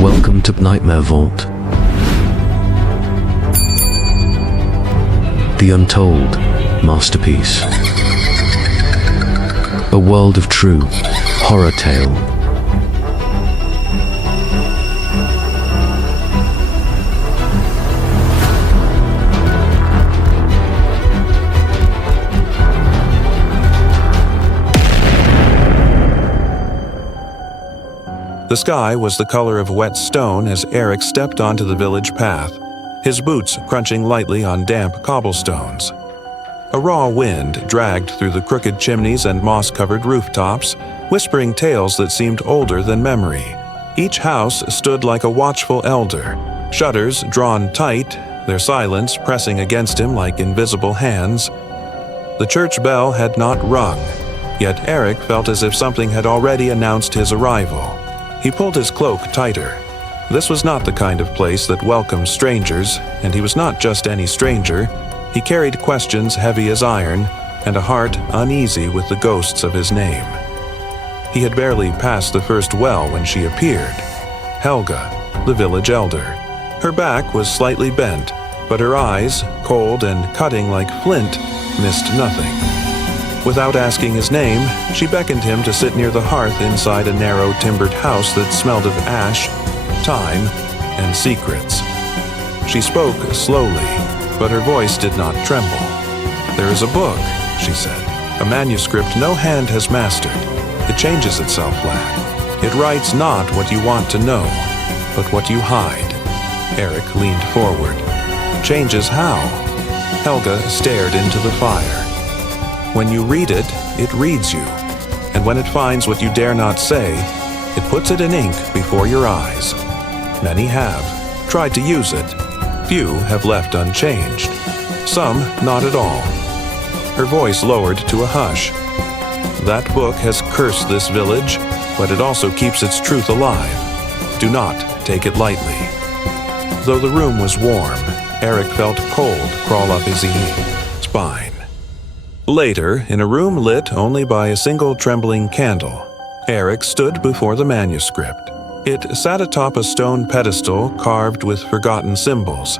Welcome to Nightmare Vault. The untold masterpiece. A world of true horror tale. The sky was the color of wet stone as Eric stepped onto the village path, his boots crunching lightly on damp cobblestones. A raw wind dragged through the crooked chimneys and moss-covered rooftops, whispering tales that seemed older than memory. Each house stood like a watchful elder, shutters drawn tight, their silence pressing against him like invisible hands. The church bell had not rung, yet Eric felt as if something had already announced his arrival. He pulled his cloak tighter. This was not the kind of place that welcomes strangers, and he was not just any stranger. He carried questions heavy as iron, and a heart uneasy with the ghosts of his name. He had barely passed the first well when she appeared. Helga, the village elder. Her back was slightly bent, but her eyes, cold and cutting like flint, missed nothing. Without asking his name, she beckoned him to sit near the hearth inside a narrow timbered house that smelled of ash, time, and secrets. She spoke slowly, but her voice did not tremble. "There is a book," she said, "a manuscript no hand has mastered. It changes itself, lad. It writes not what you want to know, but what you hide." Eric leaned forward. "Changes how?" Helga stared into the fire. "When you read it, it reads you, and when it finds what you dare not say, it puts it in ink before your eyes. Many have tried to use it. Few have left unchanged. Some not at all." Her voice lowered to a hush. "That book has cursed this village, but it also keeps its truth alive. Do not take it lightly." Though the room was warm, Eric felt cold crawl up his spine. Later, in a room lit only by a single trembling candle, Eric stood before the manuscript. It sat atop a stone pedestal carved with forgotten symbols.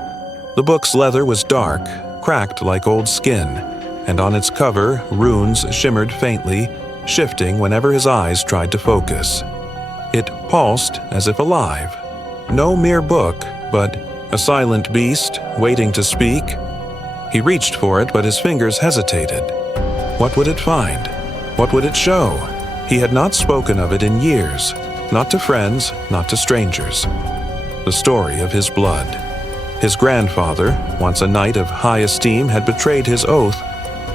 The book's leather was dark, cracked like old skin, and on its cover, runes shimmered faintly, shifting whenever his eyes tried to focus. It pulsed as if alive. No mere book, but a silent beast waiting to speak. He reached for it, but his fingers hesitated. What would it find? What would it show? He had not spoken of it in years, not to friends, not to strangers. The story of his blood. His grandfather, once a knight of high esteem, had betrayed his oath,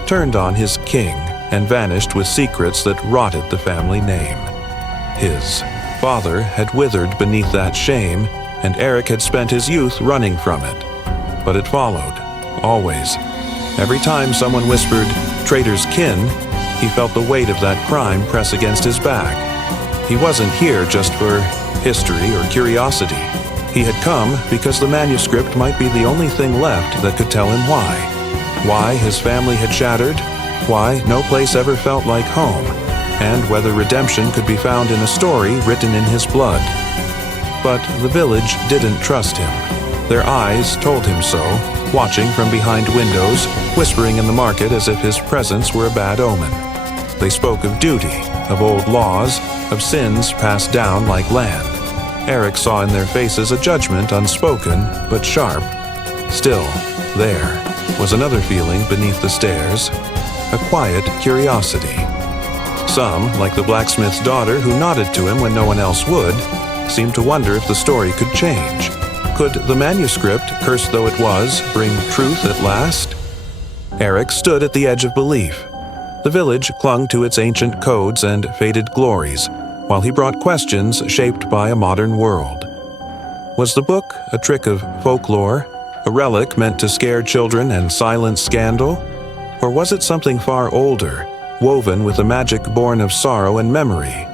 turned on his king, and vanished with secrets that rotted the family name. His father had withered beneath that shame, and Eric had spent his youth running from it. But it followed. Always. Every time someone whispered, "traitor's kin," he felt the weight of that crime press against his back. He wasn't here just for history or curiosity. He had come because the manuscript might be the only thing left that could tell him why. Why his family had shattered, why no place ever felt like home, and whether redemption could be found in a story written in his blood. But the village didn't trust him. Their eyes told him so, watching from behind windows, whispering in the market as if his presence were a bad omen. They spoke of duty, of old laws, of sins passed down like land. Eric saw in their faces a judgment unspoken, but sharp. Still, there was another feeling beneath the stairs, a quiet curiosity. Some, like the blacksmith's daughter who nodded to him when no one else would, seemed to wonder if the story could change. Could the manuscript, cursed though it was, bring truth at last? Eric stood at the edge of belief. The village clung to its ancient codes and faded glories, while he brought questions shaped by a modern world. Was the book a trick of folklore, a relic meant to scare children and silence scandal? Or was it something far older, woven with a magic born of sorrow and memory?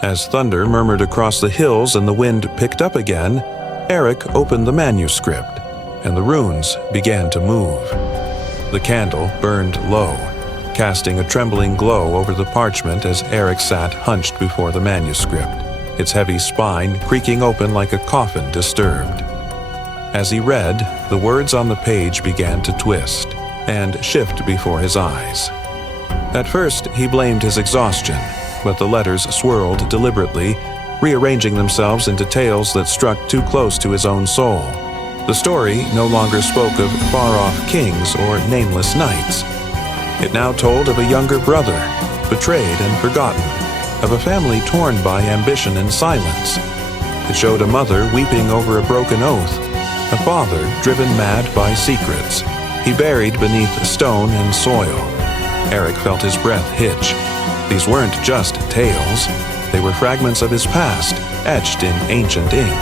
As thunder murmured across the hills and the wind picked up again, Eric opened the manuscript, and the runes began to move. The candle burned low, casting a trembling glow over the parchment as Eric sat hunched before the manuscript. its heavy spine creaking open like a coffin disturbed. As he read, the words on the page began to twist and shift before his eyes. At first, he blamed his exhaustion, but the letters swirled deliberately, rearranging themselves into tales that struck too close to his own soul. The story no longer spoke of far-off kings or nameless knights. It now told of a younger brother, betrayed and forgotten, of a family torn by ambition and silence. It showed a mother weeping over a broken oath, a father driven mad by secrets, he buried beneath stone and soil. Eric felt his breath hitch. These weren't just tales. They were fragments of his past, etched in ancient ink.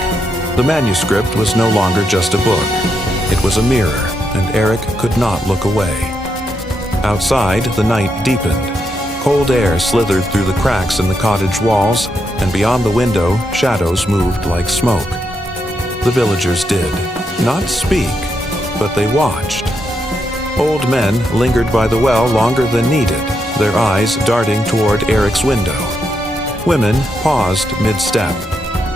The manuscript was no longer just a book. It was a mirror, and Eric could not look away. Outside, the night deepened. Cold air slithered through the cracks in the cottage walls, and beyond the window, shadows moved like smoke. The villagers did not speak, but they watched. Old men lingered by the well longer than needed, their eyes darting toward Eric's window. Women paused mid-step,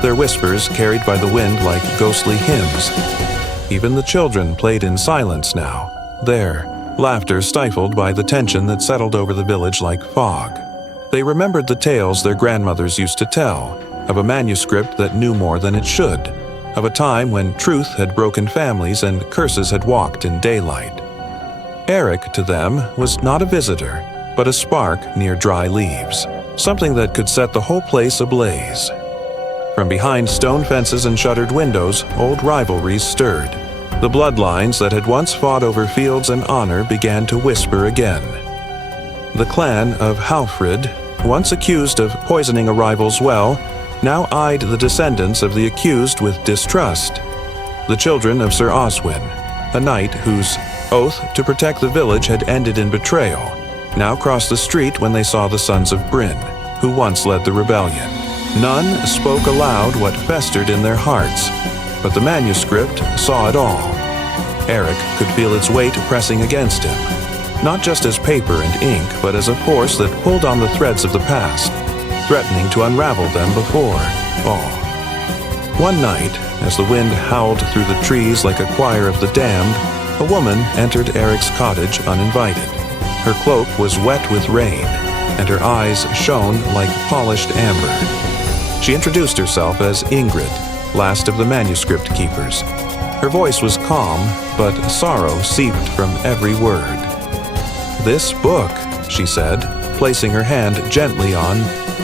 their whispers carried by the wind like ghostly hymns. Even the children played in silence now, their laughter stifled by the tension that settled over the village like fog. They remembered the tales their grandmothers used to tell, of a manuscript that knew more than it should, of a time when truth had broken families and curses had walked in daylight. Eric, to them, was not a visitor, but a spark near dry leaves, something that could set the whole place ablaze. From behind stone fences and shuttered windows, old rivalries stirred. The bloodlines that had once fought over fields and honor began to whisper again. The clan of Halfrid, once accused of poisoning a rival's well, now eyed the descendants of the accused with distrust. The children of Sir Oswin, a knight whose oath to protect the village had ended in betrayal, now crossed the street when they saw the sons of Bryn, who once led the rebellion. None spoke aloud what festered in their hearts, but the manuscript saw it all. Eric could feel its weight pressing against him, not just as paper and ink, but as a force that pulled on the threads of the past, threatening to unravel them before all. One night, as the wind howled through the trees like a choir of the damned, a woman entered Eric's cottage uninvited. Her cloak was wet with rain, and her eyes shone like polished amber. She introduced herself as Ingrid, last of the manuscript keepers. Her voice was calm, but sorrow seeped from every word. "This book," she said, placing her hand gently on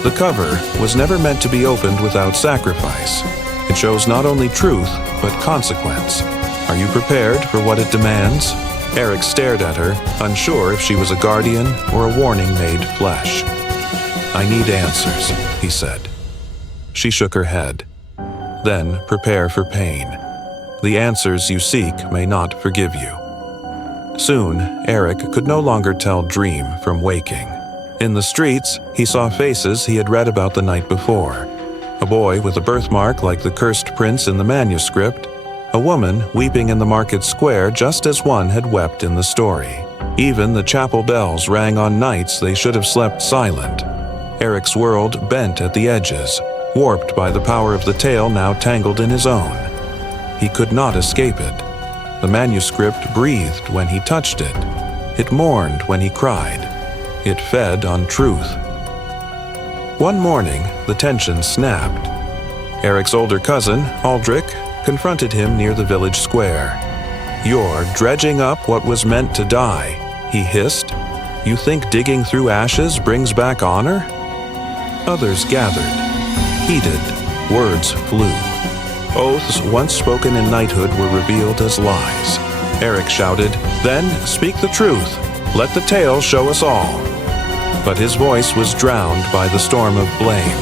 the cover, "was never meant to be opened without sacrifice. It shows not only truth, but consequence. Are you prepared for what it demands?" Eric stared at her, unsure if she was a guardian or a warning made flesh. "I need answers," he said. She shook her head. "Then prepare for pain. The answers you seek may not forgive you." Soon, Eric could no longer tell dream from waking. In the streets, he saw faces he had read about the night before. A boy with a birthmark like the cursed prince in the manuscript, a woman weeping in the market square just as one had wept in the story. Even the chapel bells rang on nights they should have slept silent. Eric's world bent at the edges, warped by the power of the tale now tangled in his own. He could not escape it. The manuscript breathed when he touched it. It mourned when he cried. It fed on truth. One morning, the tension snapped. Eric's older cousin, Aldrich, confronted him near the village square. "You're dredging up what was meant to die," he hissed. "You think digging through ashes brings back honor?" Others gathered. Heated, words flew. Oaths once spoken in knighthood were revealed as lies. Eric shouted, "Then speak the truth. Let the tale show us all." But his voice was drowned by the storm of blame.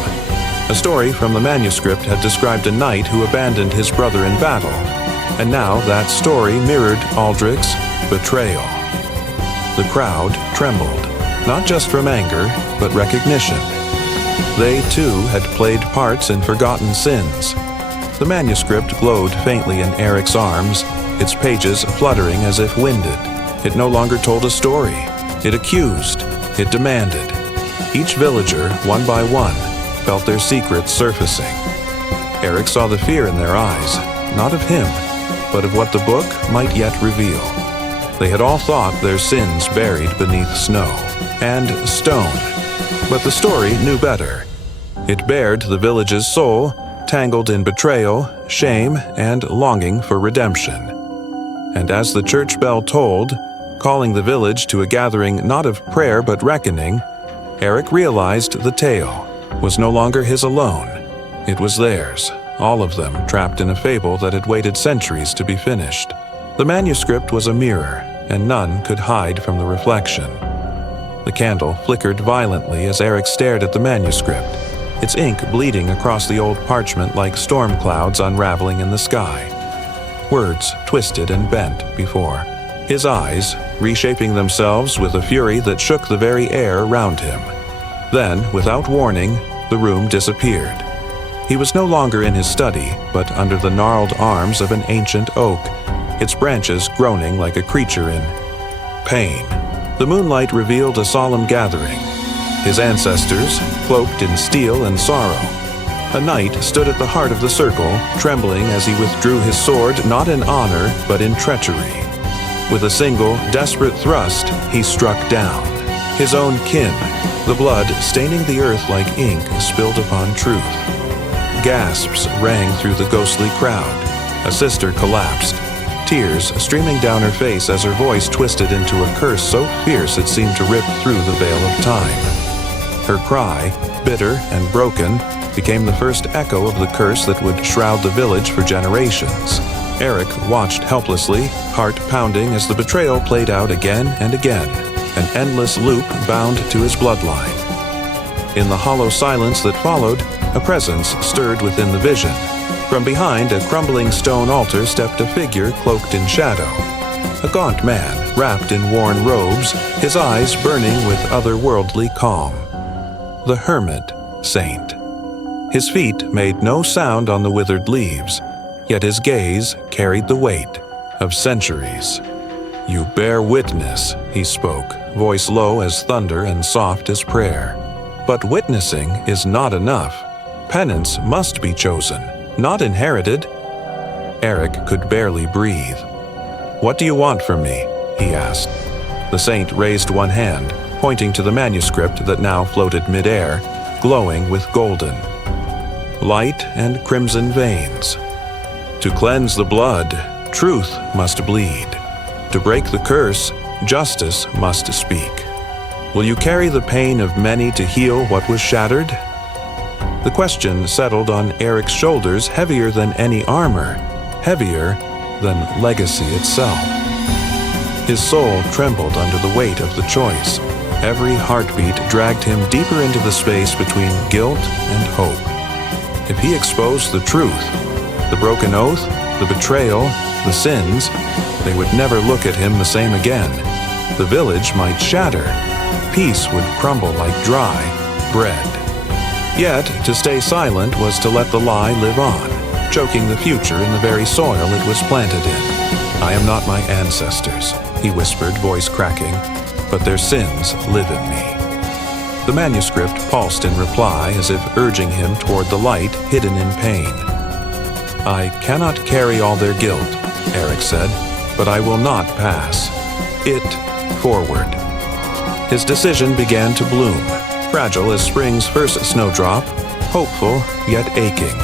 A story from the manuscript had described a knight who abandoned his brother in battle, and now that story mirrored Aldrich's betrayal. The crowd trembled, not just from anger, but recognition. They, too, had played parts in forgotten sins. The manuscript glowed faintly in Eric's arms, its pages fluttering as if winded. It no longer told a story. It accused. It demanded. Each villager, one by one, felt their secrets surfacing. Eric saw the fear in their eyes, not of him, but of what the book might yet reveal. They had all thought their sins buried beneath snow and stone, but the story knew better. It bared the village's soul, tangled in betrayal, shame, and longing for redemption. And as the church bell tolled, calling the village to a gathering not of prayer but reckoning, Eric realized the tale was no longer his alone. It was theirs, all of them trapped in a fable that had waited centuries to be finished. The manuscript was a mirror, and none could hide from the reflection. The candle flickered violently as Eric stared at the manuscript, its ink bleeding across the old parchment like storm clouds unraveling in the sky. Words twisted and bent before his eyes, reshaping themselves with a fury that shook the very air around him. Then, without warning, the room disappeared. He was no longer in his study, but under the gnarled arms of an ancient oak, its branches groaning like a creature in pain. The moonlight revealed a solemn gathering. His ancestors, cloaked in steel and sorrow. A knight stood at the heart of the circle, trembling as he withdrew his sword not in honor, but in treachery. With a single, desperate thrust, he struck down his own kin, the blood staining the earth like ink spilled upon truth. Gasps rang through the ghostly crowd. A sister collapsed, tears streaming down her face as her voice twisted into a curse so fierce it seemed to rip through the veil of time. Her cry, bitter and broken, became the first echo of the curse that would shroud the village for generations. Eric watched helplessly, heart pounding as the betrayal played out again and again, an endless loop bound to his bloodline. In the hollow silence that followed, a presence stirred within the vision. From behind a crumbling stone altar stepped a figure cloaked in shadow. A gaunt man, wrapped in worn robes, his eyes burning with otherworldly calm. The hermit saint. His feet made no sound on the withered leaves, yet his gaze carried the weight of centuries. "You bear witness," he spoke, voice low as thunder and soft as prayer. "But witnessing is not enough. Penance must be chosen, not inherited." Eric could barely breathe. "What do you want from me?" he asked. The saint raised one hand, pointing to the manuscript that now floated midair, glowing with golden light and crimson veins. "To cleanse the blood, truth must bleed. To break the curse, justice must speak. Will you carry the pain of many to heal what was shattered?" The question settled on Eric's shoulders heavier than any armor, heavier than legacy itself. His soul trembled under the weight of the choice. Every heartbeat dragged him deeper into the space between guilt and hope. If he exposed the truth, the broken oath, the betrayal, the sins, they would never look at him the same again. The village might shatter. Peace would crumble like dry bread. Yet, to stay silent was to let the lie live on, choking the future in the very soil it was planted in. "I am not my ancestors," he whispered, voice cracking, "but their sins live in me." The manuscript pulsed in reply as if urging him toward the light hidden in pain. "I cannot carry all their guilt," Eric said, "but I will not pass it forward." His decision began to bloom, fragile as spring's first snowdrop, hopeful yet aching.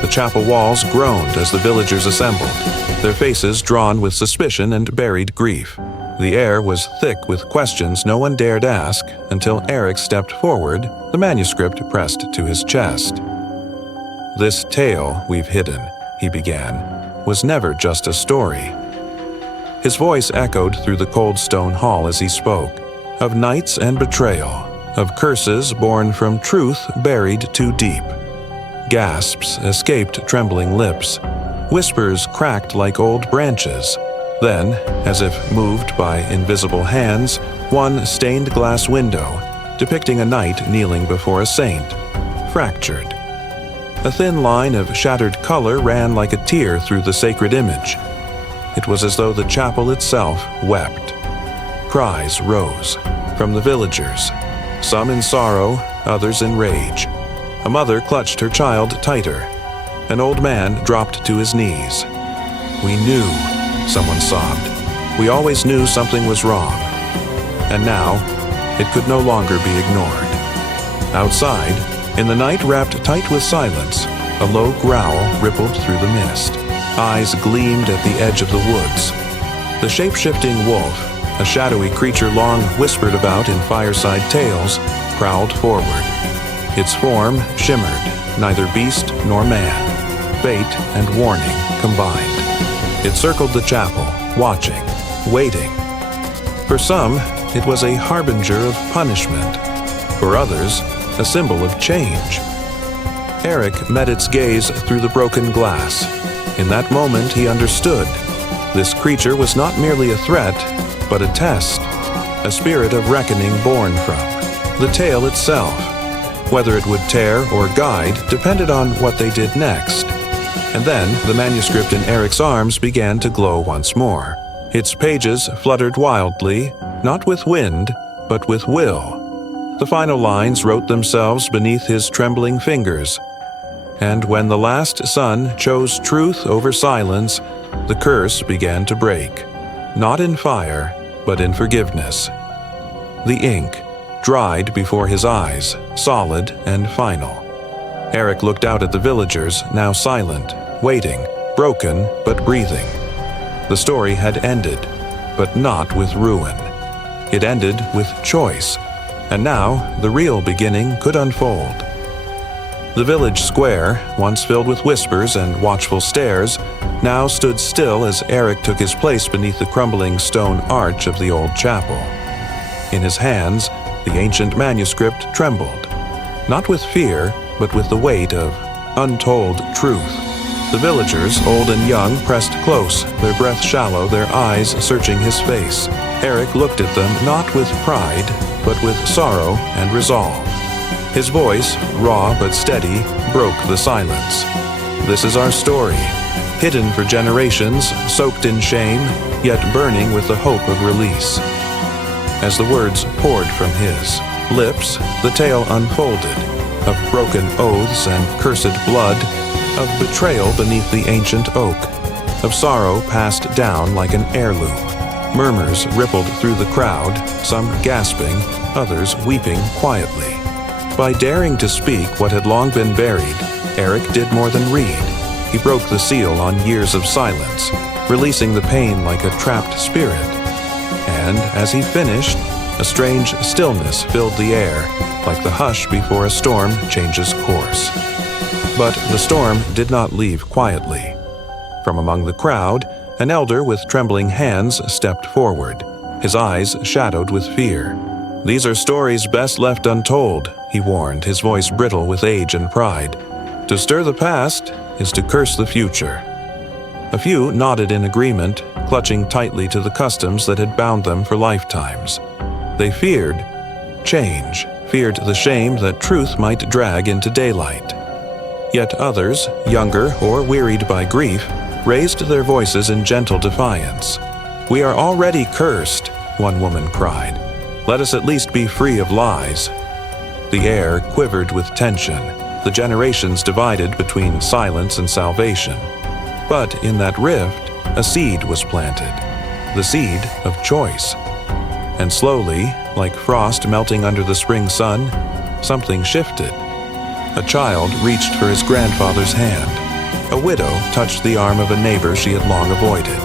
The chapel walls groaned as the villagers assembled, their faces drawn with suspicion and buried grief. The air was thick with questions no one dared ask until Eric stepped forward, the manuscript pressed to his chest. "This tale we've hidden," he began, "was never just a story." His voice echoed through the cold stone hall as he spoke, of nights and betrayal, of curses born from truth buried too deep. Gasps escaped trembling lips. Whispers cracked like old branches. Then, as if moved by invisible hands, one stained glass window, depicting a knight kneeling before a saint, fractured. A thin line of shattered color ran like a tear through the sacred image. It was as though the chapel itself wept. Cries rose from the villagers, some in sorrow, others in rage. A mother clutched her child tighter. An old man dropped to his knees. "We knew," someone sobbed. "We always knew something was wrong." And now, it could no longer be ignored. Outside, in the night wrapped tight with silence, a low growl rippled through the mist. Eyes gleamed at the edge of the woods. The shape-shifting wolf, a shadowy creature long whispered about in fireside tales, prowled forward. Its form shimmered, neither beast nor man, fate and warning combined. It circled the chapel, watching, waiting. For some, it was a harbinger of punishment. For others, a symbol of change. Eric met its gaze through the broken glass. In that moment, he understood. This creature was not merely a threat, but a test, a spirit of reckoning born from the tale itself. Whether it would tear or guide depended on what they did next. And then the manuscript in Eric's arms began to glow once more. Its pages fluttered wildly, not with wind, but with will. The final lines wrote themselves beneath his trembling fingers. And when the last sun chose truth over silence, the curse began to break, not in fire, but in forgiveness. The ink dried before his eyes, solid and final. Eric looked out at the villagers, now silent, waiting, broken but breathing. The story had ended, but not with ruin. It ended with choice, and now the real beginning could unfold. The village square, once filled with whispers and watchful stares, now stood still as Eric took his place beneath the crumbling stone arch of the old chapel. In his hands, the ancient manuscript trembled, not with fear, but with the weight of untold truth. The villagers, old and young, pressed close, their breath shallow, their eyes searching his face. Eric looked at them not with pride, but with sorrow and resolve. His voice, raw but steady, broke the silence. This is our story, hidden for generations, soaked in shame, yet burning with the hope of release. As the words poured from his lips, the tale unfolded, of broken oaths and cursed blood, of betrayal beneath the ancient oak, of sorrow passed down like an heirloom. Murmurs rippled through the crowd, some gasping, others weeping quietly. By daring to speak what had long been buried, Eric did more than read. He broke the seal on years of silence, releasing the pain like a trapped spirit. And as he finished, a strange stillness filled the air, like the hush before a storm changes course. But the storm did not leave quietly. From among the crowd, an elder with trembling hands stepped forward, his eyes shadowed with fear. "These are stories best left untold," he warned, his voice brittle with age and pride. "To stir the past is to curse the future." A few nodded in agreement, clutching tightly to the customs that had bound them for lifetimes. They feared change, feared the shame that truth might drag into daylight. Yet others, younger or wearied by grief, raised their voices in gentle defiance. "We are already cursed," one woman cried. "Let us at least be free of lies." The air quivered with tension, the generations divided between silence and salvation. But in that rift, a seed was planted, the seed of choice. And slowly, like frost melting under the spring sun, something shifted. A child reached for his grandfather's hand. A widow touched the arm of a neighbor she had long avoided.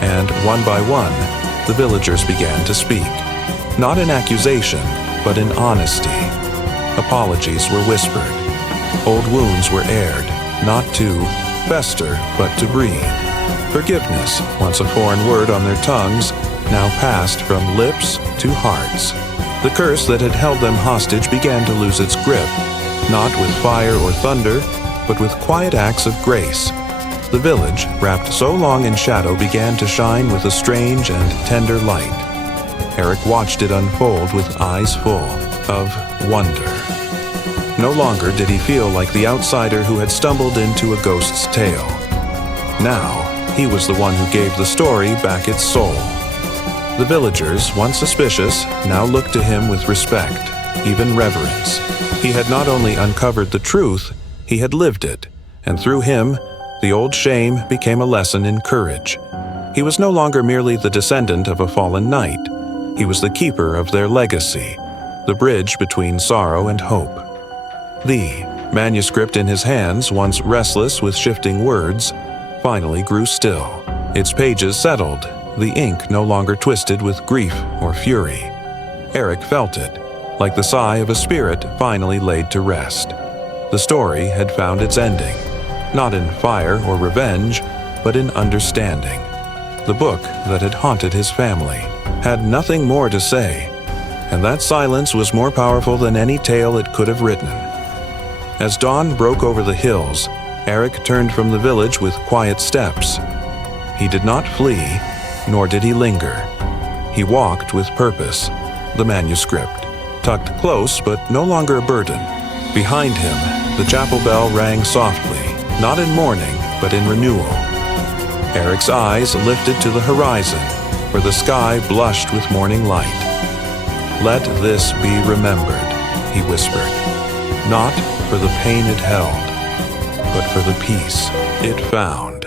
And one by one, the villagers began to speak. Not in accusation, but in honesty. Apologies were whispered. Old wounds were aired, not to fester, but to breathe. Forgiveness, once a foreign word on their tongues, now passed from lips to hearts. The curse that had held them hostage began to lose its grip, not with fire or thunder, but with quiet acts of grace. The village, wrapped so long in shadow, began to shine with a strange and tender light. Eric watched it unfold with eyes full of wonder. No longer did he feel like the outsider who had stumbled into a ghost's tale. Now, he was the one who gave the story back its soul. The villagers, once suspicious, now looked to him with respect, even reverence. He had not only uncovered the truth, he had lived it, and through him, the old shame became a lesson in courage. He was no longer merely the descendant of a fallen knight. He was the keeper of their legacy, the bridge between sorrow and hope. The manuscript in his hands, once restless with shifting words, finally grew still. Its pages settled, the ink no longer twisted with grief or fury. Eric felt it, like the sigh of a spirit finally laid to rest. The story had found its ending, not in fire or revenge, but in understanding. The book that had haunted his family had nothing more to say, and that silence was more powerful than any tale it could have written. As dawn broke over the hills, Eric turned from the village with quiet steps. He did not flee, nor did he linger. He walked with purpose, the manuscript, tucked close but no longer a burden. Behind him, the chapel bell rang softly, not in mourning, but in renewal. Eric's eyes lifted to the horizon, where the sky blushed with morning light. "Let this be remembered," he whispered, "not for the pain it held, but for the peace it found."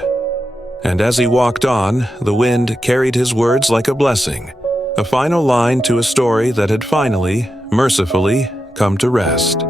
And as he walked on, the wind carried his words like a blessing, a final line to a story that had finally, mercifully, come to rest.